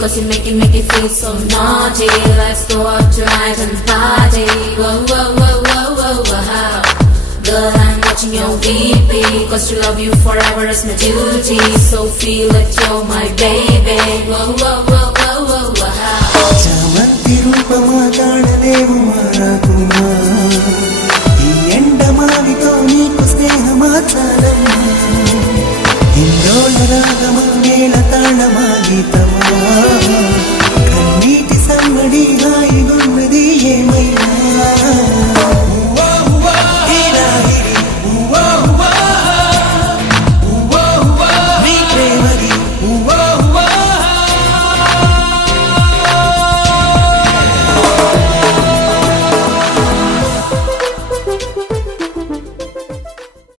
Cause you make it feel so naughty. Let's go out tonight and party. Whoa, whoa, whoa, whoa, whoa, whoa. Girl, I'm watching your VP. Cause to love you forever is my duty. So feel like you're my baby. Whoa, whoa, whoa, whoa, whoa, whoa. Chavanti rupama kaanalevu mara kumar